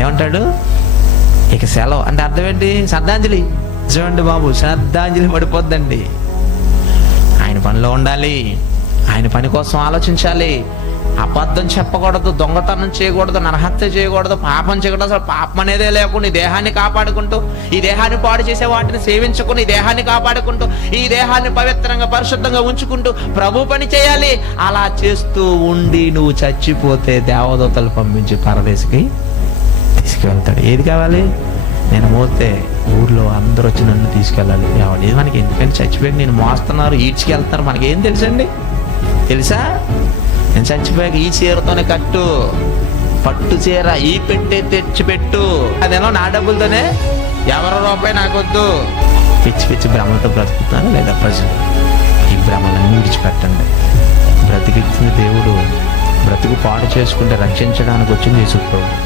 ఏమంటాడు? ఇక సెలవు అంటే అర్థం ఏంటి? శ్రద్ధాంజలి. చూడండి బాబు, శ్రద్ధాంజలి పడిపోద్దండి. ఆయన పనిలో ఉండాలి, ఆయన పని కోసం ఆలోచించాలి. అబద్ధం చెప్పకూడదు, దొంగతనం చేయకూడదు, నరహత్య చేయకూడదు, పాపం చేయకూడదు. అసలు పాపం అనేదే లేకుండా ఈ దేహాన్ని కాపాడుకుంటూ, ఈ దేహాన్ని పాడు చేసే వాటిని సేవించుకుని, ఈ దేహాన్ని కాపాడుకుంటూ, ఈ దేహాన్ని పవిత్రంగా పరిశుద్ధంగా ఉంచుకుంటూ ప్రభు పని చేయాలి. అలా చేస్తూ ఉండి నువ్వు చచ్చిపోతే దేవదూతలు పంపించి పరదేశికి తీసుకువెళ్తాడు. ఏది కావాలి? నేను పోతే ఊర్లో అందరూ వచ్చి నన్ను తీసుకెళ్ళాలి. ఇది మనకి ఎందుకంటే చచ్చిపోయాక నేను మోస్తున్నారు, ఈడ్చుకెళ్తున్నారు, మనకేం తెలుసండి? తెలుసా? నేను చచ్చిపోయాక ఈ చీరతోనే కట్టు, పట్టు చీర ఈ పెట్టే తెచ్చిపెట్టు, అదేమో నా డబ్బులతోనే, ఎవరి రూపాయి నాకొద్దు. పిచ్చి పిచ్చి భ్రమలతో బ్రతుకుతున్నాను లేదా ప్రజలు? ఈ భ్రమలను విడిచిపెట్టండి. బ్రతికించిన దేవుడు బ్రతుకు పాడు చేసుకుంటే రక్షించడానికి వచ్చింది యేసు ప్రభువు.